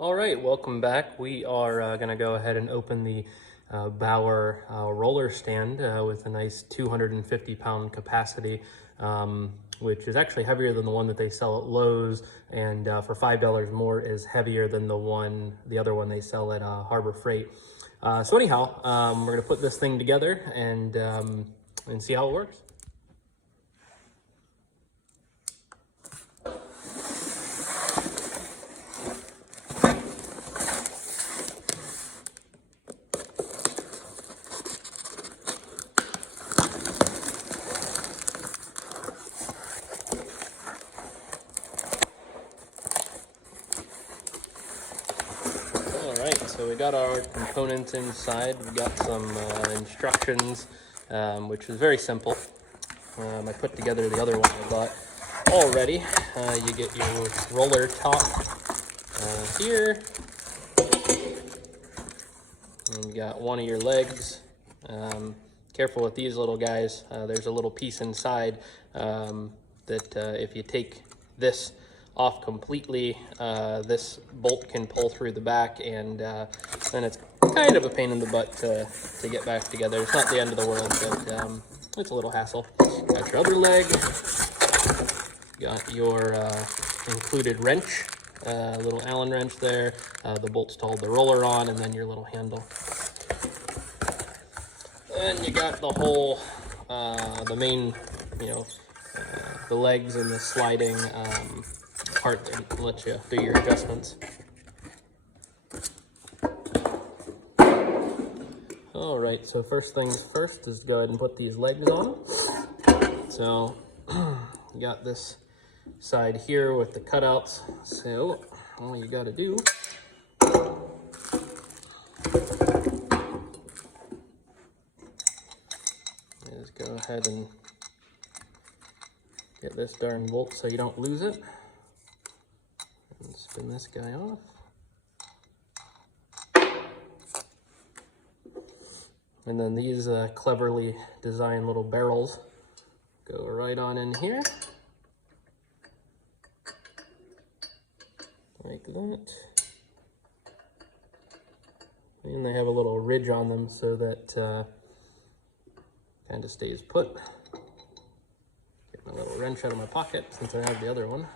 All right, welcome back. We are going to go ahead and open the Bauer roller stand with a nice 250-pound capacity, which is actually heavier than the one that they sell at Lowe's, and for $5 more is heavier than the other one they sell at Harbor Freight. So anyhow, we're going to put this thing together and see how it works. So we got our components inside. We got some instructions, which is very simple. I put together the other one I got already. You get your roller top here. And you got one of your legs. Careful with these little guys. There's a little piece inside that if you take this off completely, this bolt can pull through the back, and then it's kind of a pain in the butt to get back together. It's not the end of the world, but it's a little hassle. Got your other leg. Got your included wrench, little Allen wrench there, the bolts to hold the roller on, and then your little handle. Then you got the whole, the main, the legs and the sliding part that lets you do your adjustments. All right, so first things first is to go ahead and put these legs on. So you got this side here with the cutouts. So all you got to do is go ahead and get this darn bolt so you don't lose it. And spin this guy off. And then these cleverly designed little barrels go right on in here. Like that. And they have a little ridge on them so that kind of stays put. Get my little wrench out of my pocket since I have the other one.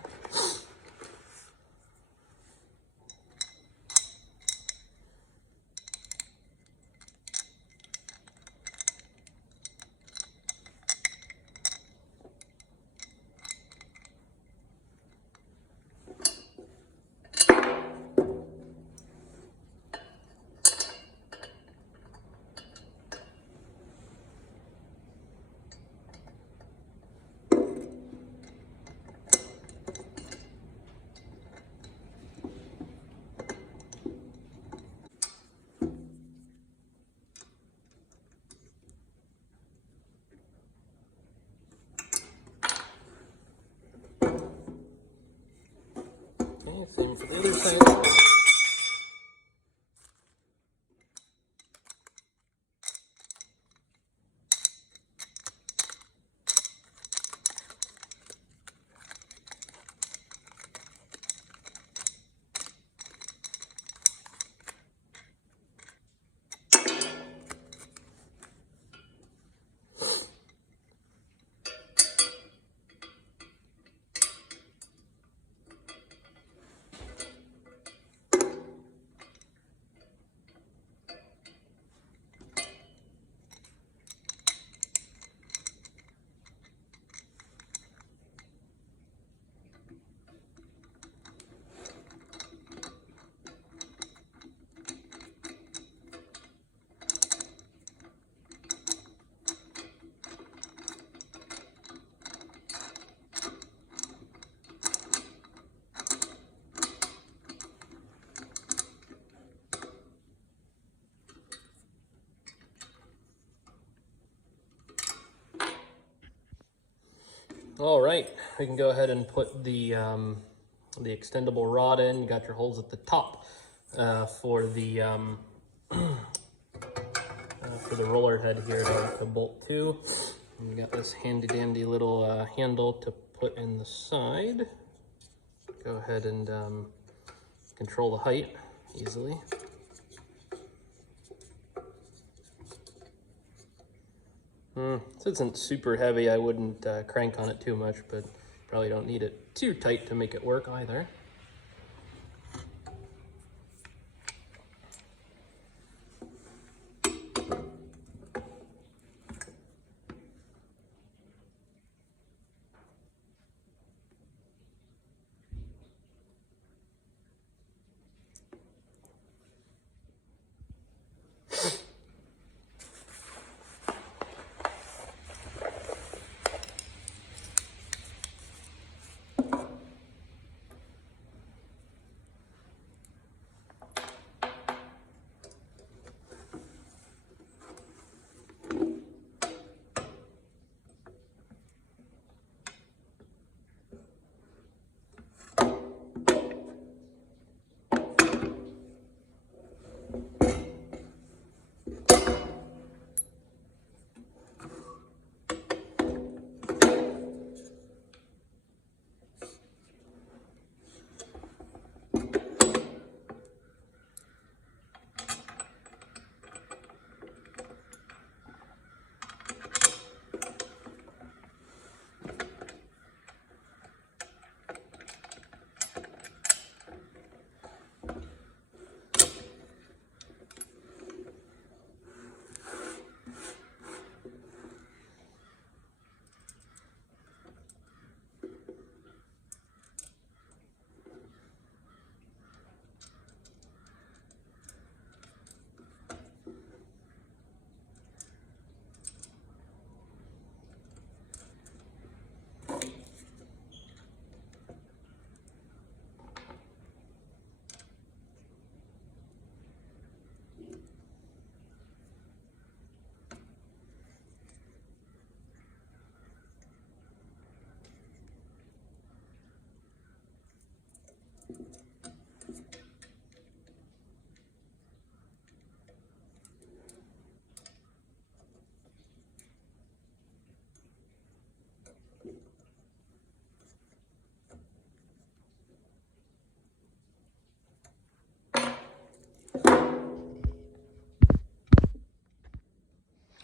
Same for the other side. All right, we can go ahead and put the extendable rod in. You got your holes at the top for the roller head here to bolt to. And you got this handy dandy little handle to put in the side. Go ahead and control the height easily. This isn't super heavy. I wouldn't crank on it too much, but probably don't need it too tight to make it work either.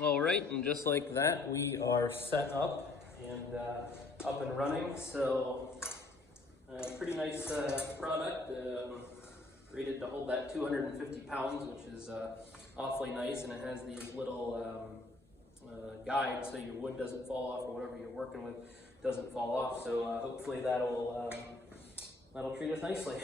All right, and just like that, we are set up and running. So, pretty nice product, rated to hold that 250 pounds, which is awfully nice, and it has these little guides so your wood doesn't fall off, or whatever you're working with doesn't fall off. So hopefully that'll treat us nicely.